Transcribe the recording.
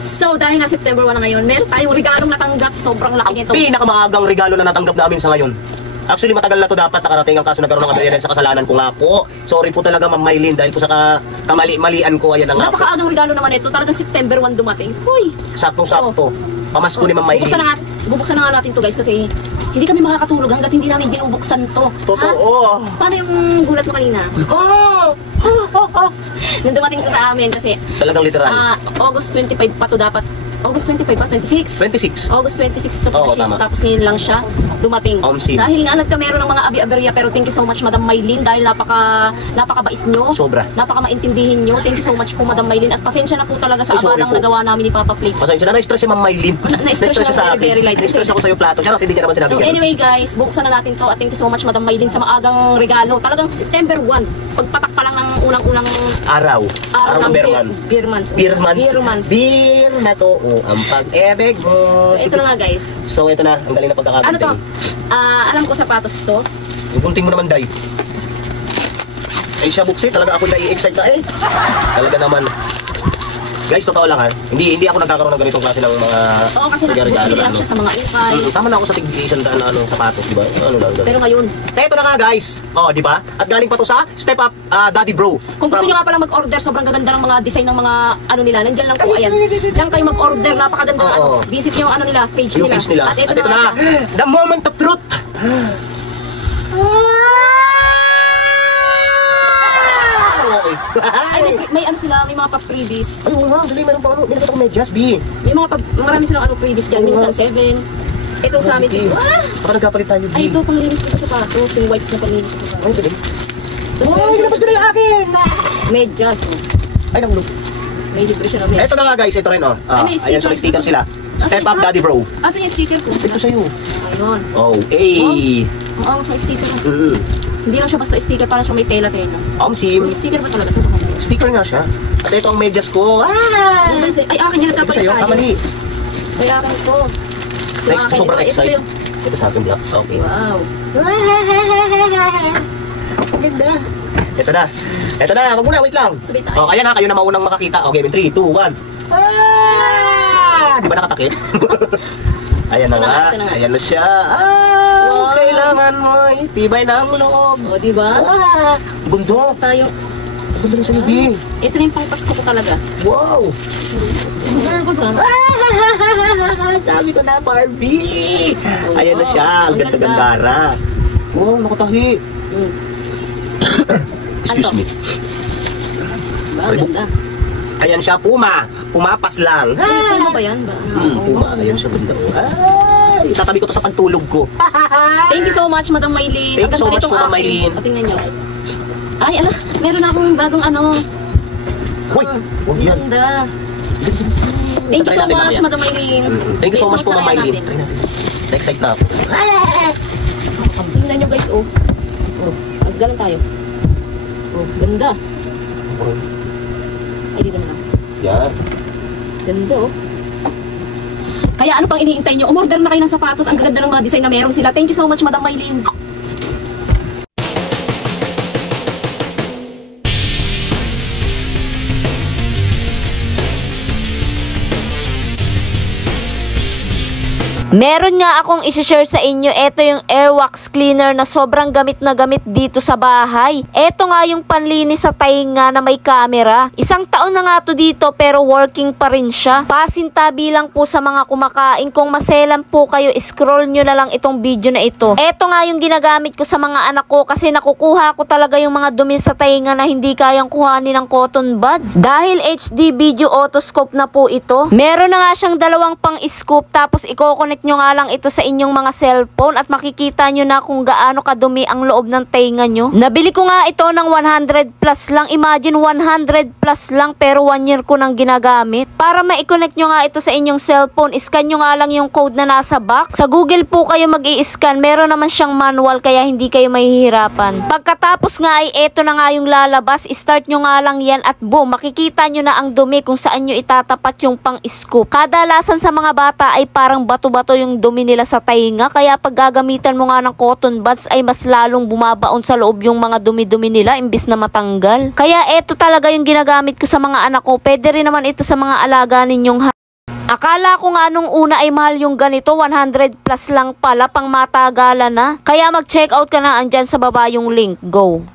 So, dahil nga September 1 na ngayon, meron tayong regalong natanggap. Sobrang laki nito. Pinakamaagang regalo na natanggap namin sa ngayon. Actually, matagal na to dapat nakarating ang kaso nagkaroon ng kabayaran sa kasalanan ko nga po. Sorry po talaga, Ma'am Maylin, dahil po sa kamali-malian ko. Ayan na nga. Napakaagang regalo naman ito. Talagang September 1 dumating. Hoy! Saktong-sakto. Pamasko ni Ma'am Maylin. Bubuksan na nga natin to guys kasi hindi kami makakatulog hanggat hindi namin binubuksan to. Totoo. Paano yung gulat mo kanina? Nung dumating to sa amin kasi talagang literal. August 25 pa to dapat. August 25 pa? 26? 26. August 26 to Oo, siya. tama. Tapos ngayon lang siya dumating. Dahil nga nagkameron ng mga abi-aberya, pero thank you so much Madam Maylin dahil napakabait nyo. Sobra. Napaka-maintindihin nyo. Thank you so much po Madam Maylin at pasensya na po talaga sa abadang nagawa namin ni Papa Flakes. Pasensya na, na-stress si Ma'am Maylin. Na-stress siya sa akin. Na-stress ako sa iyo plato. Charot, hindi ka naman sinabi. So anyway guys, buksan na natin to at thank you so much Madam Maylin sa maagang regalo. Talagang September 1. Pagpatak pa lang ng unang-unang araw ng beer months. Beer na to, ang pag-ebig mo. So ito na nga guys. So ito na, ang galing na pagkakaganting. Ano to? Alam ko sapatos to. Yung kunting mo naman, Day. Ay siya buksi, talaga ako na-i-excite na eh. Talaga naman. Guys, totoo lang ha. Hindi ako nagkakaroon ng ganitong klase ng mga kasi nagbibili lang siya sa mga ukay. Tama na ako sa tig-isang sapatos, di ba? Pero ngayon. Ito na nga guys. Oh, di ba? At galing pa to sa Step Up Daddy Bro. Kung gusto niyo nga pala mag-order, sobrang gaganda ng mga design ng mga ano nila. Nandiyan lang po, ayan. Diyan kayo mag-order, napakaganda ng ano. Visit niyo ang ano nila, page nila. At ito na. The moment of truth. Ay, may ano sila, may mga pa-freebies. Ay, nga, dali, meron pa ano, meron pa medyas, B. May marami silang ano freebies dyan, minsan 7. Itong sa amin, baka nagkapalit tayo, B. Ay, ito, panglinis ko sa sapatos, yung whites na panglinis ko sa sapatos. Ay, dali. Ay, labas ko na yung akin! Medyas, Ay, nangulog. may libre siya na medyas. Ito na nga guys, ito rin, oh. Ayan, so may sticker sila. Step Up Daddy Bro. Asan yung sticker ko? Ito sa'yo. Ayun. Oh, hey! Oo, sa sticker. Hindi lang siya basta sticker, parang siya may tela-tela. Sim. May sticker ba talaga ito? Sticker nga siya. At ito ang medyas ko. Ay, akin yan. Ito sa'yo, mali. Ay, akin ito. Next, sobrang excited. Ito sa akin, black. Okay. Wow. Ang ganda. Ito na. Ito na. Wag muna, wait lang. O, kaya na. Kayo na maunang makakita. Okay, 3, 2, 1. Di ba nakatakip? Ayan na nga. Ayan na siya. Kailangan mo itibay ng loob. O, diba? Gundo. Tayo. Gundo rin sa'yo, B. Ito na yung pang-Pasko ko talaga. Wow. Nervous, ha? Sabi ko na, Barbie. Ayan na siya. Ang ganda-gandara. Wow, nakatahi. Excuse me. Ang ganda. Ayan siya, Puma. Pumapas lang. Puma ba yan? Puma. Ayan siya, ganda. Ay, tatabi ko to sa pagtulog ko. Thank you so much, Madam Maylin. Thank you so much, Madam Maylin. Tingnan nyo. Ay, ala, meron akong bagong ano. Uy, huwag yan. Ganda. Thank you so much, Madam Maylin. Thank you so much po, Madam Maylin. Na-excite na ako. Tingnan nyo guys, oh. Ganun tayo. Oh, ganda. Ay, dito na lang. Yan. Ganda, oh. Kaya ano pang iniintay nyo? Umorder na kayo ng sapatos. Ang gaganda ng mga design na meron sila. Thank you so much, Madam Maylin. Meron nga akong isi-share sa inyo, ito yung airwax cleaner na sobrang gamit na gamit dito sa bahay. Ito nga yung panlinis sa tainga na may camera. Isang taon na nga to dito pero working pa rin siya. Pasintabi lang po sa mga kumakain. Kung maselan po kayo, scroll nyo na lang itong video na ito. Ito nga yung ginagamit ko sa mga anak ko kasi nakukuha ko talaga yung mga dumi sa tainga na hindi kayang kuhanin ng cotton buds. Dahil HD video otoscope na po ito. Meron na nga siyang dalawang pang scoop tapos i-connect nyo nga lang ito sa inyong mga cellphone at makikita nyo na kung gaano kadumi ang loob ng tainga nyo. Nabili ko nga ito ng 100 plus lang. Imagine 100 plus lang pero 1 year ko nang ginagamit. Para ma-connect nyo nga ito sa inyong cellphone, scan nyo nga lang yung code na nasa box. Sa Google po kayo mag-i-scan. Meron naman siyang manual kaya hindi kayo mahihirapan. Pagkatapos nga ay ito na nga yung lalabas. Start nyo nga lang yan at boom, makikita nyo na ang dumi kung saan nyo itatapat yung pang-scoop. Kadalasan sa mga bata ay parang bato-bato yung dumi nila sa tainga, kaya pag gagamitan mo nga ng cotton buds ay mas lalong bumabaon sa loob yung mga dumi-dumi nila imbis na matanggal. Kaya eto talaga yung ginagamit ko sa mga anak ko. Pwede rin naman ito sa mga alaga ninyong Akala ko nga nung una ay mahal yung ganito, 100 plus lang pala, pang matagalan na. Kaya mag-check out ka na, andyan sa baba yung link. Go!